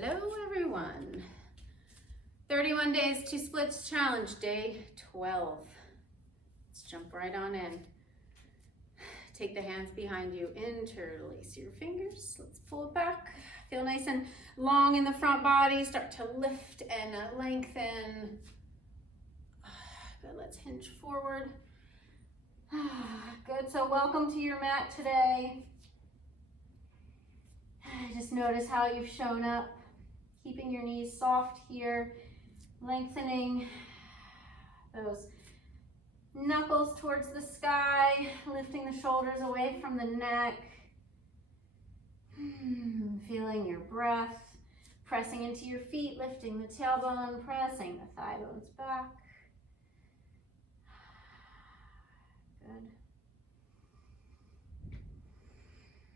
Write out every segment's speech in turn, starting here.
Hello everyone. 31 days to splits challenge, day 12. Let's jump right on in. Take the hands behind you, interlace your fingers. Let's pull it back. Feel nice and long in the front body. Start to lift and lengthen. Good, let's hinge forward. Good, so welcome to your mat today. Just notice how you've shown up, keeping your knees soft here, lengthening those knuckles towards the sky, lifting the shoulders away from the neck, feeling your breath, pressing into your feet, lifting the tailbone, pressing the thigh bones back. Good.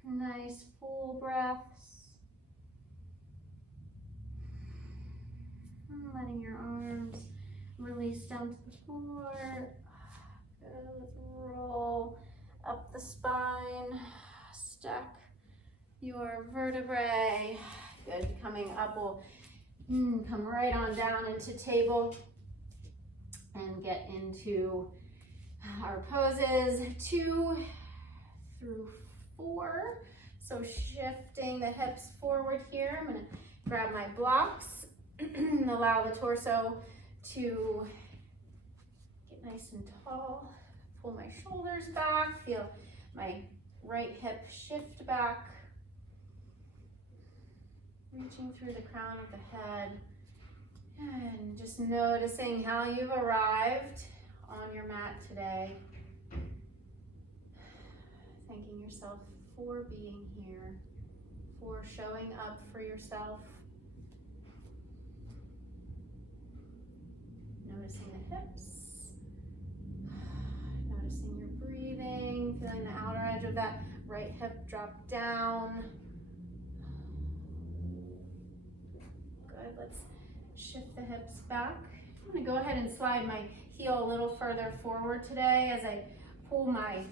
Nice full breaths. And letting your arms release down to the floor. Good. Let's roll up the spine. Stack your vertebrae. Good. Coming up, we'll come right on down into table and get into our poses 2 through 4. So shifting the hips forward here. I'm going to grab my blocks and allow the torso to get nice and tall. Pull my shoulders back. Feel my right hip shift back. Reaching through the crown of the head. And just noticing how you've arrived on your mat today. Thanking yourself for being here, for showing up for yourself. Noticing the hips, noticing your breathing, feeling the outer edge of that right hip drop down. Good, let's shift the hips back. I'm gonna go ahead and slide my heel a little further forward today as I pull my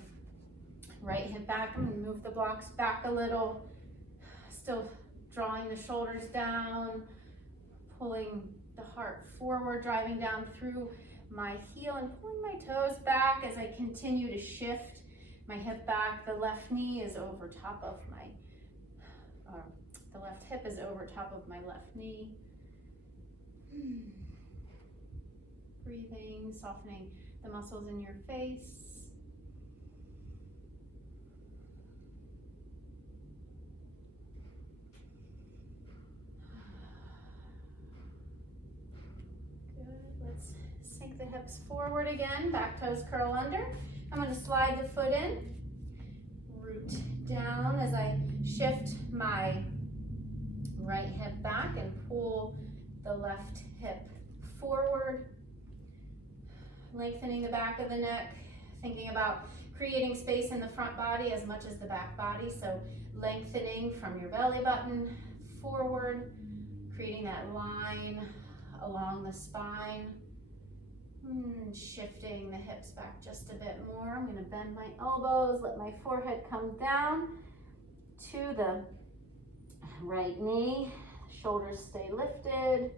right hip back. I'm going to move the blocks back a little, still drawing the shoulders down, pulling the heart forward, driving down through my heel and pulling my toes back as I continue to shift my hip back. The left knee is over top of my, the left hip is over top of my left knee. Breathing, softening the muscles in your face. Let's sink the hips forward again, back toes curl under. I'm going to slide the foot in, root down as I shift my right hip back and pull the left hip forward, lengthening the back of the neck, thinking about creating space in the front body as much as the back body, so lengthening from your belly button forward, creating that line along the spine, shifting the hips back just a bit more. I'm going to bend my elbows, let my forehead come down to the right knee, shoulders stay lifted,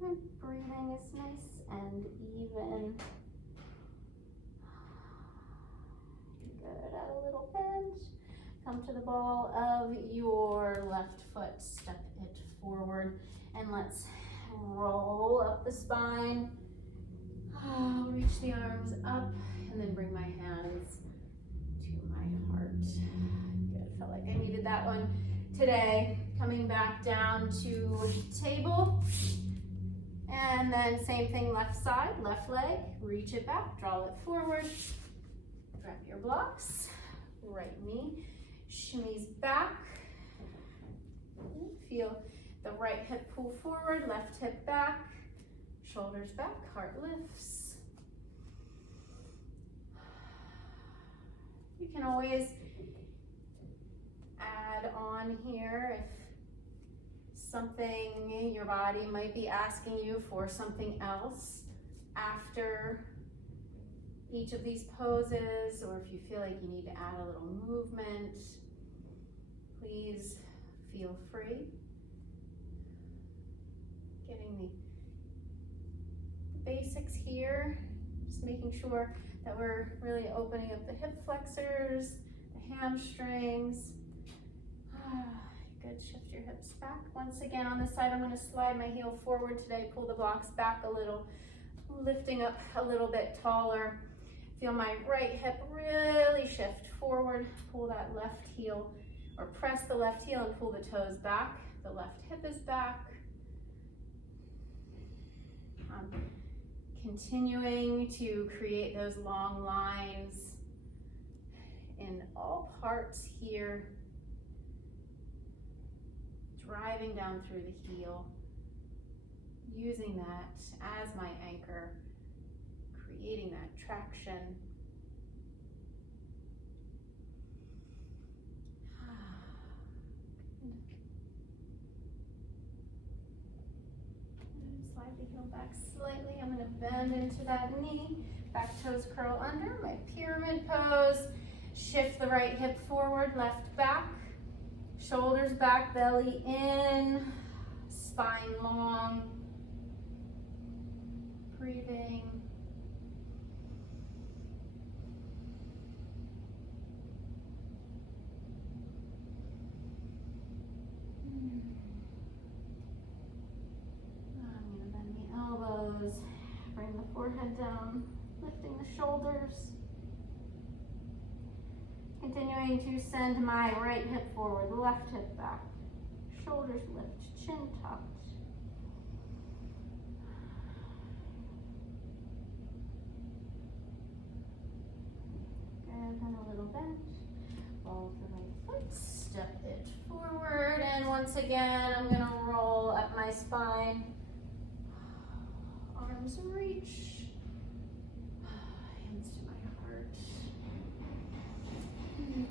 and breathing is nice and even. Good, add a little bend. Come to the ball of your left foot, step it forward. And let's roll up the spine, reach the arms up, and then bring my hands to my heart. Good, felt like I needed that one today. Coming back down to table, and then same thing, left side, left leg, reach it back, draw it forward, grab your blocks, right knee, shimmies back, feel the right hip pull forward, left hip back, shoulders back, heart lifts. You can always add on here if something, your body might be asking you for something else after each of these poses, or if you feel like you need to add a little movement, please feel free. getting the basics here. Just making sure that we're really opening up the hip flexors, the hamstrings. Good, shift your hips back. Once again, on this side, I'm gonna slide my heel forward today, pull the blocks back a little, lifting up a little bit taller. Feel my right hip really shift forward, pull that left heel, or press the left heel and pull the toes back. The left hip is back. Continuing to create those long lines in all parts here. Driving down through the heel, using that as my anchor, creating that traction. Slide the heel back slightly. I'm going to bend into that knee. Back toes curl under. My pyramid pose. Shift the right hip forward, left back. Shoulders back, belly in. Spine long. Breathing. Elbows, bring the forehead down, lifting the shoulders. Continuing to send my right hip forward, left hip back. Shoulders lift, chin tucked. And then a little bend. Roll the right foot, step it forward, and once again, I'm gonna roll up my spine. Arms reach, hands to my heart.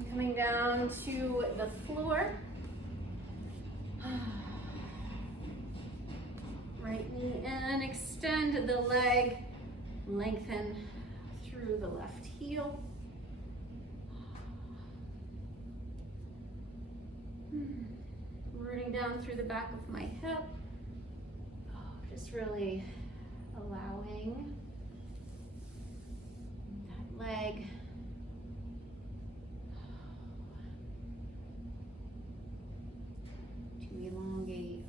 Coming down to the floor. Right knee in, extend the leg, lengthen through the left heel. Rooting down through the back of my hip. Just really allowing that leg to elongate.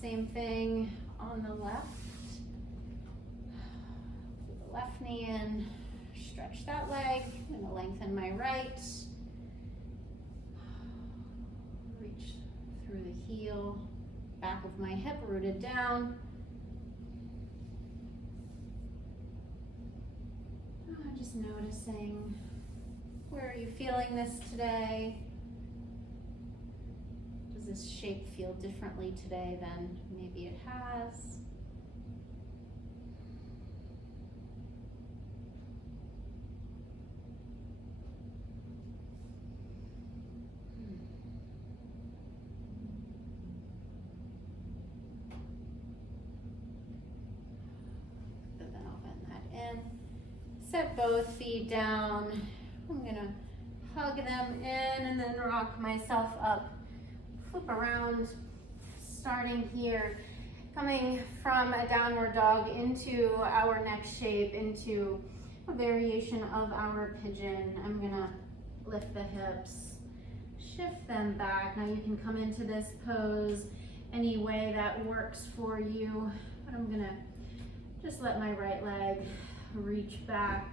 Same thing on the left. Put the left knee in, stretch that leg. I'm gonna lengthen my right. Reach through the heel, back of my hip rooted down. Just noticing, where are you feeling this today? Does this shape feel differently today than maybe it has? But then I'll bend that in. Set both feet down. I'm gonna hug them in and then rock myself up. Flip around, starting here, coming from a downward dog into our next shape, into a variation of our pigeon. I'm gonna lift the hips, shift them back. Now you can come into this pose any way that works for you, but I'm gonna just let my right leg reach back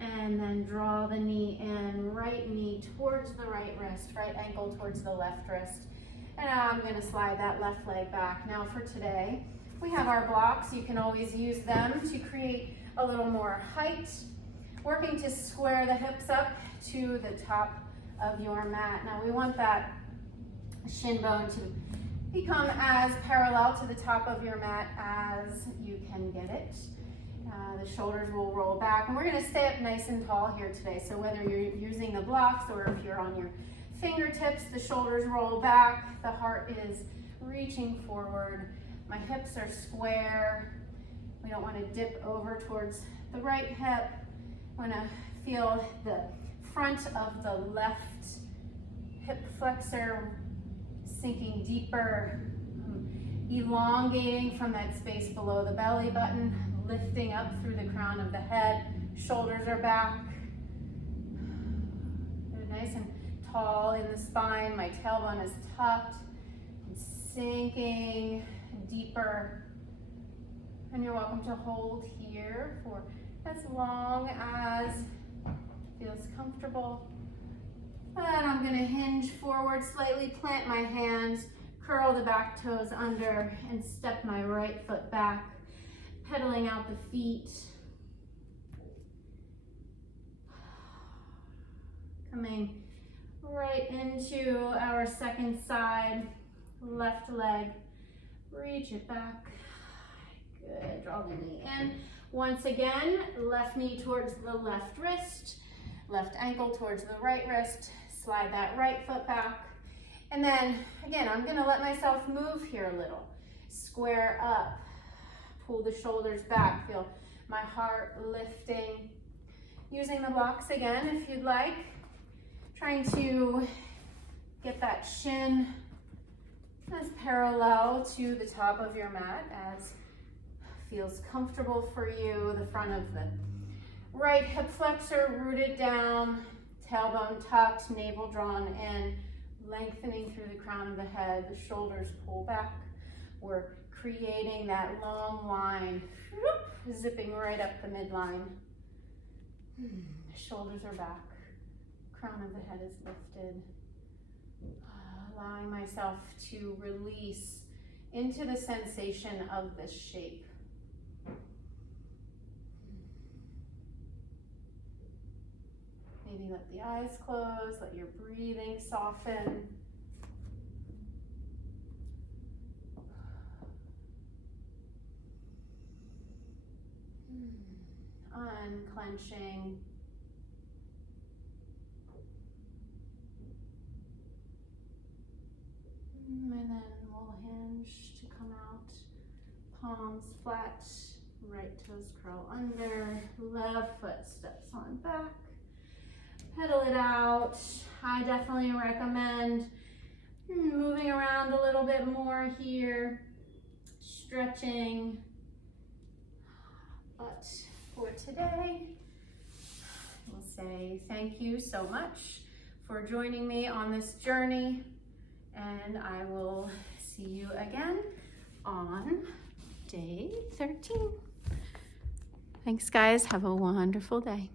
and then draw the knee in, right knee towards the right wrist, right ankle towards the left wrist. And now I'm gonna slide that left leg back. Now for today, we have our blocks. You can always use them to create a little more height. Working to square the hips up to the top of your mat. Now we want that shin bone to become as parallel to the top of your mat as you can get it. The shoulders will roll back, and we're going to stay up nice and tall here today. So whether you're using the blocks or if you're on your Fingertips, the shoulders roll back, the heart is reaching forward. My hips are square. We don't want to dip over towards the right hip. Want to feel the front of the left hip flexor sinking deeper, elongating from that space below the belly button, lifting up through the crown of the head. Shoulders are back. Good, nice and tall in the spine. My tailbone is tucked, sinking deeper. And you're welcome to hold here for as long as feels comfortable. And I'm going to hinge forward, slightly plant my hands, curl the back toes under, and step my right foot back, pedaling out the feet. Coming right into our second side, left leg, reach it back. Good, draw the knee in. Once again, left knee towards the left wrist, left ankle towards the right wrist, slide that right foot back. And then, again, I'm gonna let myself move here a little. Square up, pull the shoulders back, feel my heart lifting. Using the blocks again, if you'd like. Trying to get that shin as parallel to the top of your mat as feels comfortable for you. The front of the right hip flexor rooted down, tailbone tucked, navel drawn in, lengthening through the crown of the head, the shoulders pull back. We're creating that long line, zipping right up the midline. Shoulders are back, crown of the head is lifted. Allowing myself to release into the sensation of this shape. Maybe let the eyes close, let your breathing soften. Unclenching. And then we'll hinge to come out. Palms flat, right toes curl under, left foot steps on back. Pedal it out. I definitely recommend moving around a little bit more here, stretching. But for today, we'll say thank you so much for joining me on this journey, and I will see you again on day 13. Thanks, guys. Have a wonderful day.